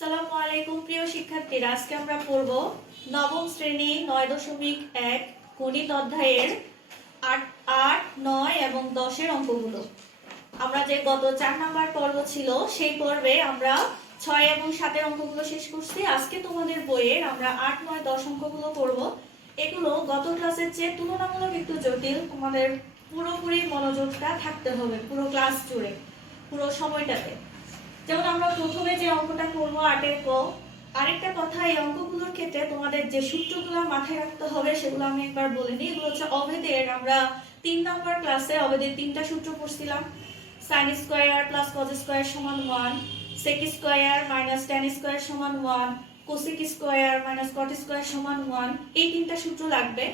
আসসালামু আলাইকুম প্রিয় শিক্ষার্থীরা, আজকে আমরা পড়ব নবম শ্রেণী 9.1 গণিত অধ্যায়ের 8, 9 এবং 10 এর অঙ্কগুলো। আমরা যে গত 4 নাম্বার পর্ব ছিল সেই পর্বে আমরা 6 এবং 7 এর অঙ্কগুলো শেষ করছি। আজকে তোমাদের বইয়ের আমরা 8, 9, 10 অঙ্কগুলো পড়ব। এগুলো গত ক্লাসের চেয়ে তুলনামূলক একটু জটিল। তোমাদের পুরোপুরি মনোযোগটা থাকতে হবে পুরো ক্লাস জুড়ে, পুরো সময়টাতে। যেমন আমরা প্রথমে যে অঙ্কটা করব 8 ক, আরেকটা কথা, এই অঙ্কগুলোর ক্ষেত্রে তোমাদের যে সূত্রগুলো মাথায় রাখতে হবে সেগুলো আমি একবার বলে নিই। এগুলো হচ্ছে অভেদের। আমরা 3 নাম্বার ক্লাসে অভেদের 3টা সূত্র পড়ছিলাম। sin square plus cos square সমান 1, sec square minus tan square সমান 1, cosec square minus cot square সমান 1। এই 3টা সূত্র লাগবে।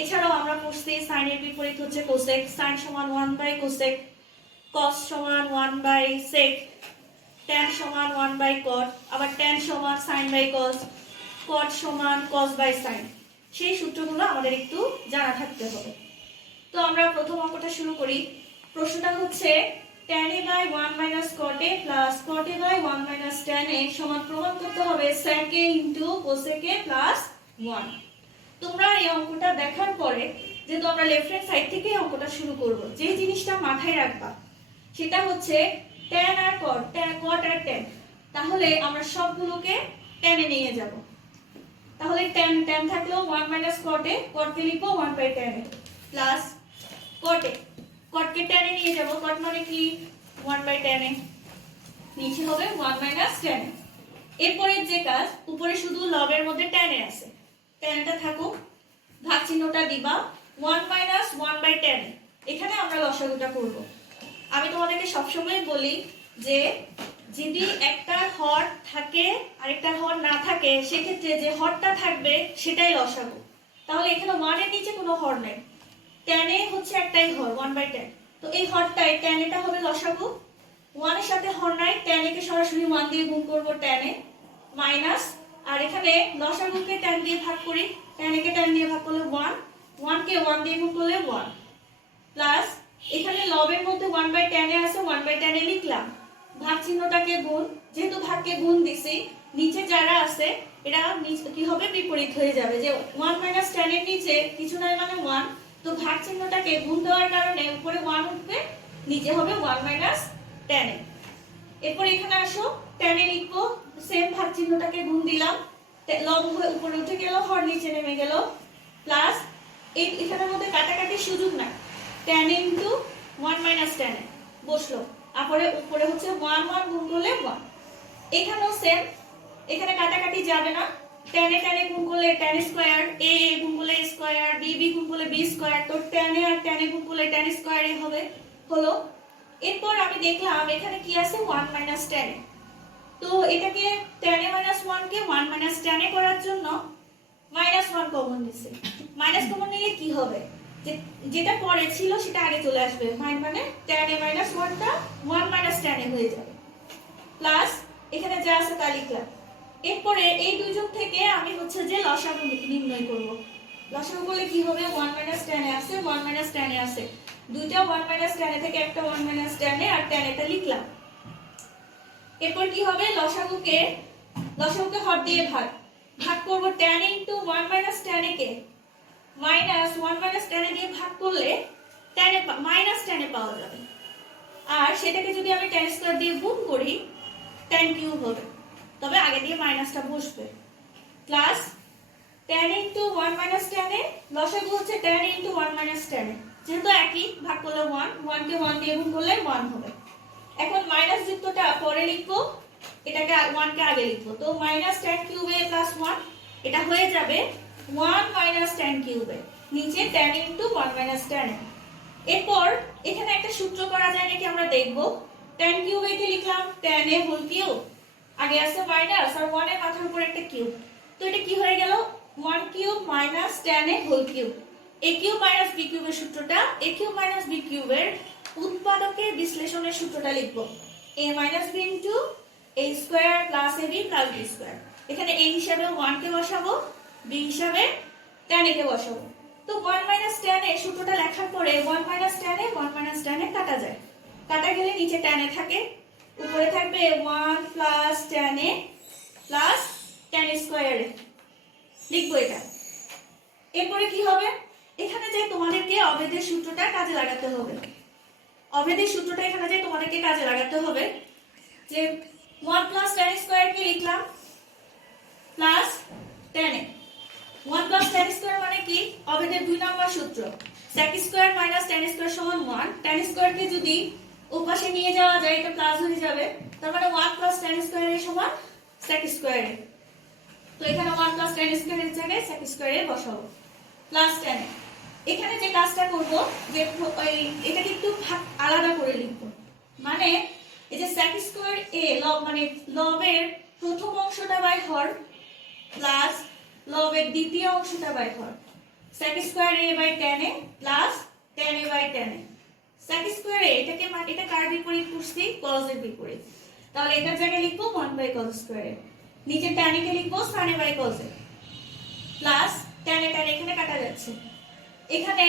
এছাড়াও আমরা পড়ছি sin এর বিপরীত হচ্ছে cosec, sin সমান 1/cosec, cos সমান 1/sec, tan সমান 1/cot, আবার tan সমান sin/cos, cot সমান cos/sin। সেই সূত্রগুলো আমাদের একটু জানা থাকতে হবে। তো আমরা প্রথম অঙ্কটা শুরু করি। প্রশ্নটা হচ্ছে tan a/1 - cot a plus cot a/1 - tan a সমান প্রমাণ করতে হবে sec a * cosec a plus 1। তোমরা এই অঙ্কটা দেখার পরে যেহেতু আমরা লেফট হ্যান্ড সাইড থেকে অঙ্কটা শুরু করব, যে জিনিসটা মাথায় রাখবা সেটা হচ্ছে tan আর cot, cot আর tan। তাহলে আমরা সবগুলোকে tan এ নিয়ে যাব। তাহলে tan থাকলো 1 - cot a, cot কে লিখবো 1/tan a plus cot a, cot K tan এ নিয়ে যাব, cot মানে কি 1/tan a, নিচে হবে 1 - tan a। এরপরে যে কাজ, উপরে শুধু লবের মধ্যে tan a আছে, tan টা থাকুক, ভাগ চিহ্নটা দিবা 1 - 1/tan a। এখানে আমরা লসাগুটা করব। আমি তোমাদেরকে সবসময় বলি যে যদি একটা হর থাকে আরেকটা হর না থাকে, সেক্ষেত্রে যে হরটা থাকবে সেটাই লসাগু। তাহলে এখানে 1 এর নিচে কোনো হর নেই, tan a হচ্ছে একটাই হর 1/tan। তো এই হরটাই tan এটা হবে লসাগু। 1 এর সাথে হর নাই, tan a কে সরাসরি 1 দিয়ে গুণ করব tan a মাইনাস, আর এখানে লসাগুকে tan দিয়ে ভাগ করি, tan a কে tan দিয়ে ভাগ করলে 1, 1 কে 1 দিয়ে গুণ করলে 1 প্লাস এখানে লবের মধ্যে 1/tan a আছে, 1/tan a লিখলাম, ভাগ চিহ্নটাকে গুণ, যেহেতু ভাগকে গুণ দিছি নিচে যারা আছে এরা নিচে কি হবে বিপরীত হয়ে যাবে, যে 1 - tan এর নিচে কিছু নাই মানে 1, তো ভাগ চিহ্নটাকে গুণ দেওয়ার কারণে উপরে 1 উঠবে, নিচে হবে 1 - tan a। এরপর এখানে আসো, tan a লিখবো, সেম ভাগ চিহ্নটাকে গুণ দিলাম, লব হয়ে উপরে উঠে গেল, হর নিচে নেমে গেল, প্লাস এখানের মধ্যে কাটাকাটির সুযোগ নাই, tan a * 1 - tan a বসলো, তারপরে উপরে হচ্ছে 1 1 গুণ করলে 1। এখানেও সেম, এখানে কাটাকাটি যাবে না, tan a গুণ করলে tan স্কয়ার, a গুণ করলে a স্কয়ার, b গুণ করলে b স্কয়ার, তো tan a আর tan a গুণ করলে tan স্কয়ার হবে, হলো। এরপর আমি দেখলাম এখানে কি আছে 1 - tan a। তো এটাকে tan a - 1 K 1 - tan a করার জন্য -1 কমন নিছে। মাইনাস কমন নিলে কি হবে, যেটা পরে ছিল সেটা আগে চলে আসবে, মানে tan a - 1 টা 1 - tan a হয়ে যাবে, প্লাস এখানে যা আছে তা লিখলাম। এরপরে এই দুইজন থেকে আমি হচ্ছে যে লসাগু নির্ণয় করব। লসাগু করলে কি হবে, 1 - tan a আছে, 1 - tan a আছে, দুইটা 1 - tan a থেকে একটা 1 - tan a আর tan এটা লিখলাম। এরপর কি হবে, লসাগুকে হর দিয়ে ভাগ করব, tan * 1 - tan a K -1 - tan a দিয়ে ভাগ করলে tan a tan a পাওয়া যাবে, আর সেটাকে যদি আমি tan স্কয়ার দিয়ে গুণ করি tan কিউব হবে, তবে আগে দিয়ে মাইনাসটা বসবে, প্লাস tan * 1 - tan a, লসাগু হচ্ছে tan * 1 - tan a, যেহেতু একই, ভাগ করলে 1, 1 কে 1 দিয়ে গুণ করলে 1 হবে। এখন মাইনাস যুক্তটা পরে লিখবো, এটাকে 1 কে আগে লিখবো, তো -tan কিউব a + 1, এটা হয়ে যাবে 1 - tan কিউব a, নিচে tan * 1 - tan a। এরপর এখানে একটা সূত্র করা যায় নাকি আমরা দেখব। tan কিউব a কে লিখলাম tan a হোল কিউব, আগে আছে মাইনাস আর 1 এর মাথার উপর একটা কিউব, তো এটা কি হয়ে গেল 1 cube - tan a whole cube. a cube - b কিউবের সূত্রটা, a কিউব - b কিউবের উৎপাদকের বিশ্লেষণের সূত্রটা লিখব, a - b * a square plus ab plus b square. এখানে a হিসাবে 1 কে বসাবো, b হিসাবে tan a কে বসাবো। তো 1 - tan a সূত্রটা লেখার পরে 1 - tan a 1 - tan a কাটা যায়, কাটা গেলে নিচে tan a থাকে, উপরে থাকবে 1 + tan a plus tan square a লিখবো এটা। এরপরে কি হবে, এখানে যে তোমাদেরকে অভেদের সূত্রটা কাজে লাগাতে হবে। অভেদের সূত্রটা এখানে যে তোমাদেরকে কাজে লাগাতে হবে, যে 1 প্লাস tan স্কয়ার কে লিখলাম plus tan a। 1 plus tan square মানে কি, অভেদের 2 নম্বর সূত্র sec square minus tan square সমান 1। tan স্কয়ার কে যদি ওপাশে নিয়ে যাওয়া যায় এটা প্লাস হয়ে যাবে, তার মানে 1 প্লাস tan স্কয়ার এর সমান sec স্কয়ার a। তো এখানে 1 প্লাস tan স্কয়ার এর জায়গায় sec স্কয়ার a বসাবো প্লাস tan a। এখানে যে কাজটা করব, যে এটাকে একটু আলাদা করে লিখব, মানে এই যে sec স্কয়ার a লব মানে লবের প্রথম অংশটা বাই হর প্লাস লবের দ্বিতীয় অংশটা বাই হর, sec square a by tan a plus tan a by tan a। sec square a এটাকে এটা কার বিপরীত করছি, cos এর বিপরীত, তাহলে এটার জায়গায় লিখব 1 বাই cos স্কয়ার a, নিচে tan a কে লিখব sin a by cos a plus tan a এখানে কাটা যাচ্ছে, এখানে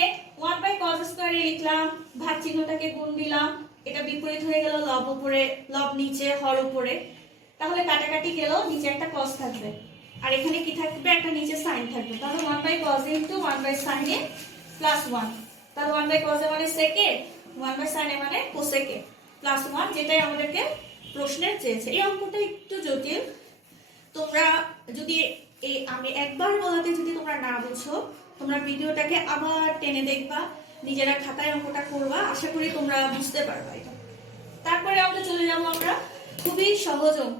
1 বাই cos স্কয়ার a লিখলাম, ভাগ চিহ্নটাকে গুণ দিলাম, এটা বিপরীত হয়ে গেল, লব উপরে লব নিচে হর উপরে, তাহলে কাটাকাটি গেল, নিচে একটা cos থাকবে আর এখানে কি থাকবে, একটা নিচে sin থাকবে, তাহলে 1 by cos a into 1 by sin a plus 1, তাহলে 1 বাই cos a মানে sec a, 1 by sin a মানে cosec a প্লাস 1, যেটাই আমাদেরকে প্রশ্নের চেয়েছে। এই অঙ্কটা একটু জটিল, তোমরা যদি আমি একবার বলাতে যদি তোমরা না বুঝো, তোমরা ভিডিওটাকে আবার টেনে দেখবা, নিজেরা খাতায় অঙ্কটা করবা, আশা করি তোমরা বুঝতে পারবা এটা। তারপরে আমরা চলে যাবো আমরা খুবই সহজ অঙ্ক,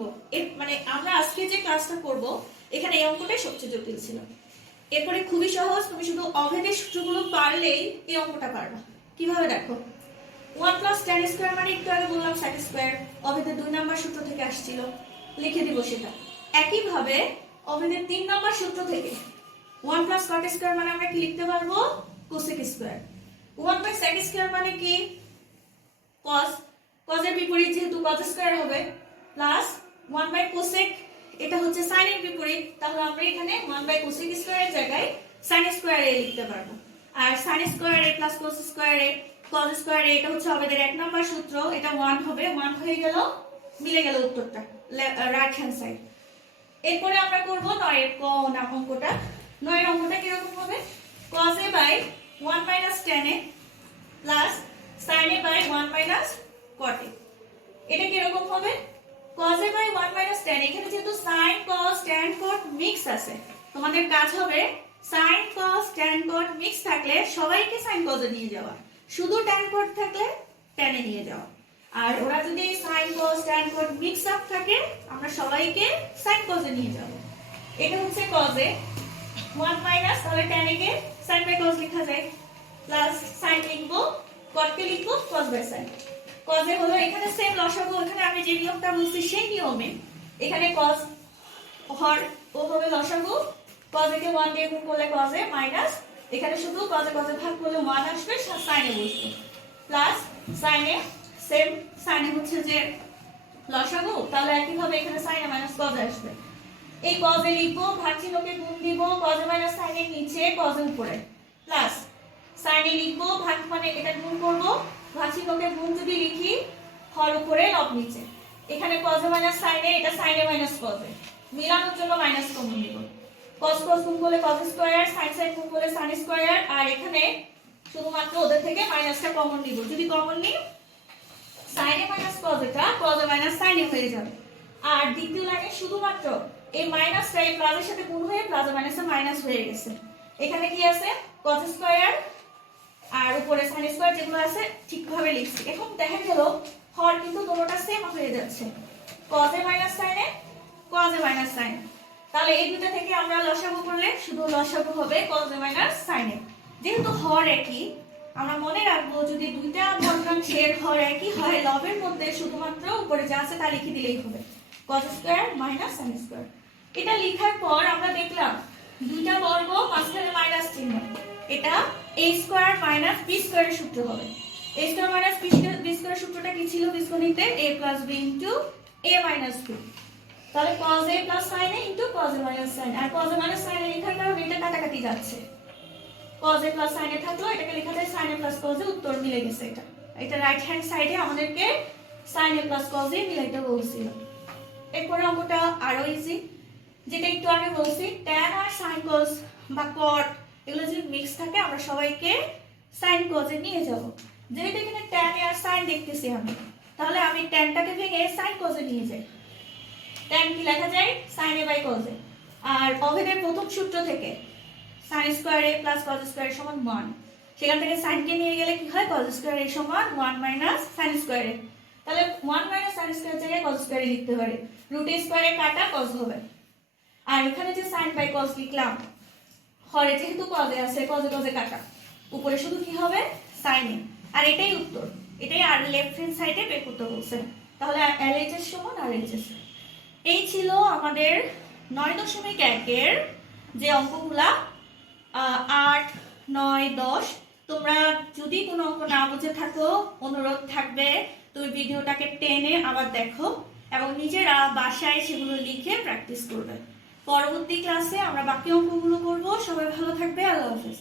মানে আমরা আজকে যে ক্লাসটা করব এখানে এই অঙ্কটাই সবচেয়ে জটিল ছিল। এরপরে খুবই সহজ, তুমি শুধু অভেদের সূত্রগুলো পারলেই এই অঙ্কটা পারবা। কিভাবে দেখো, 1 প্লাস tan স্কয়ার মানে একটু আগে বললাম sec স্কয়ার, অভেদের 2 নম্বর সূত্র থেকে আসছিল, লিখে দিব সেটা। একই ভাবে অভেদের 3 নম্বর সূত্র থেকে 1 প্লাস cot স্কয়ার মানে আমরা কি লিখতে পারবো, cosec square. 1 by sec square মানে কি, cos, cos এর বিপরীত যেহেতু cos স্কয়ার হবে, প্লাস 1 বাই cosec, এটা হচ্ছে sin এর বিপরীত, তাহলে আমরা এখানে 1 বাই cosec স্কয়ার এর জায়গায় sin স্কয়ার a লিখতে পারবো। আর sin square a plus cos square a cos square a এটা হচ্ছে আমাদের 1 নম্বর সূত্র, এটা 1 হবে, 1 হয়ে গেল, মিলে গেল উত্তরটা রাইট হ্যান্ড সাইড। এরপরে আমরা করব 9 এর অঙ্কটা। 9 এর অঙ্কটা কি রকম হবে, cos a by 1 minus tan a plus sin a by 1 minus cot a। এটা কি রকম হবে, cos a by 1 minus tan, এখানে যেহেতু sin cos tan cot mix আছে, তোমাদের কাজ হবে sin cos tan cot mix থাকলে সবাইকে sin cos এ নিয়ে যাওয়া, শুধু tan cot থাকলে tan এ নিয়ে যাওয়া। আর ওরা যদি sin cos tan cot mix up থাকে আমরা সবাইকে sin cos এ নিয়ে যাব। এটা হচ্ছে cos a 1 মাইনাস, তাহলে tan a কে sin বাই cos লেখা যায়, প্লাস sin লিখবো, cot কে লিখবো cos by sin। cos a হলো এখানে সেম লসাগু, এখানে আমি যে নিয়মটা বলছি সেই নিয়মে এখানে cos হর ও হবে লসাগু, cos a কে 1 দিয়ে গুণ করলে cos a মাইনাস, এখানে শুধু cos a ভাগ করলে 1 আসবে, sin a বসবে, plus sin a same, sin a হচ্ছে যে লসাগু, তাহলে একই ভাবে এখানে sin a minus cos a আসবে। এই cos a লিখবো, ভাগ চিহ্নকে গুণ দিব, cos a minus sin a নিচে, cos a উপরে, প্লাস sin a লিখবো, ভাগ মানে এটা গুণ করব, ভাগ চিহ্নকে গুণ যদি লিখি, হর উপরে লব নিচে, এখানে cos a minus sin a, এটা sin a minus cos a, মিলানোর জন্য মাইনাস কমন নিব, cos cos গুণ করলে cos স্কয়ার, sin sin গুণ করলে sin স্কয়ার, আর এখানে শুধুমাত্র ওদের থেকে মাইনাসটা কমন নিব, যদি কমন নিই sin a মাইনাস cos এটা cos a minus sin a হয়ে যাবে। আর দ্বিতীয় লাইনে শুধুমাত্র এই মাইনাসটা এই প্লাসের সাথে গুণ হয়ে প্লাস আর মাইনাসে মাইনাস হয়ে গেছে, এখানে কি আছে cos স্কয়ার আর উপরে sin স্কয়ার যেগুলো আছে ঠিকভাবে লিখছি। এখন দেখা গেল হর কিন্তু দুটোটা সেম হয়ে যাচ্ছে, cos a minus sin a cos a minus sin a, তাহলে এই দুটো থেকে আমরা লসাগু করলে শুধু লসাগু হবে cos a minus sin a। যেহেতু হর একই, আমরা মনে রাখবো যদি দুইটা ভগ্নাংশের হর একই হয়, লবের মধ্যে শুধুমাত্র উপরে যা আছে তা লিখে দিলেই হবে, cos square minus sin square. এটা লেখার পর আমরা দেখলাম দুইটা বর্গ মাঝখানে মাইনাস চিহ্ন, এটা a স্কয়ার মাইনাস b স্কয়ারের সূত্র হবে। a স্কয়ার মাইনাস b স্কয়ারের সূত্রটা কি ছিল বীজগণিতে, a + b * a - 2, তাহলে cos a + sin a * cos a - sin, R cos a - sin a লেখার কারণে এটা কাটাকাটি যাচ্ছে, cos a + sin a থাকলো, এটাকে লেখা যায় sin a + cos a, উত্তর মিলে গেছে। এটা রাইট হ্যান্ড সাইডে আমাদেরকে sin a + cos a মিলাইতে বলছিল। এরপরে অঙ্কটা আরো ইজি, যেটা একটু আগে বলছি ট্যান আর সাইন কজ বা কট এগুলো যদি মিক্স থাকে আমরা সবাইকে সাইন কজে নিয়ে যাব। যেহেতু এখানে ট্যান আর সাইন দেখতেছি আমি, তাহলে আমি ট্যানটাকে ভেঙে সাইন কজে নিয়ে যাই। ট্যান কি লেখা যায়? Sign A by কজে। আর অভেদের প্রথম সূত্র থেকে সাইন স্কয়ার এ প্লাস কজ স্কয়ার সমান 1, সেখান থেকে সাইনকে নিয়ে গেলে কি হয়? কজ স্কয়ার এ সমান 1 মাইনাস সাইন স্কয়ার এ। তাহলে 1 মাইনাস সাইন স্কয়ার জায়গায় কজ স্কয়ার এ লিখতে পারি, রুট এ স্কয়ার এ কাটা কজ হবে। আর এখানে যে সাইন বাই কজ লিখলাম, হরে যেহেতু কজে আছে কজে কজে কাটা, উপরে শুধু কি হবে? সাইন এ। আর এটাই উত্তর, এটাই আর লেফট হ্যান্ড সাইডে বের করতে বলছে। তাহলে এলএইচএস সমান আরএইচএস। এই ছিল আমাদের 9.1 এর যে অঙ্কগুলা 8, 9, 10। তোমরা যদি কোনো অঙ্ক না বুঝে থাকো, অনুরোধ থাকবে তুমি ভিডিওটাকে টেনে আবার দেখো এবং নিজেরা বাসায় সেগুলো লিখে প্র্যাকটিস করবে। পরবর্তী ক্লাসে আমরা বাকি অঙ্কগুলো করব। সবাই ভালো থাকবে। আল্লাহ হাফেজ।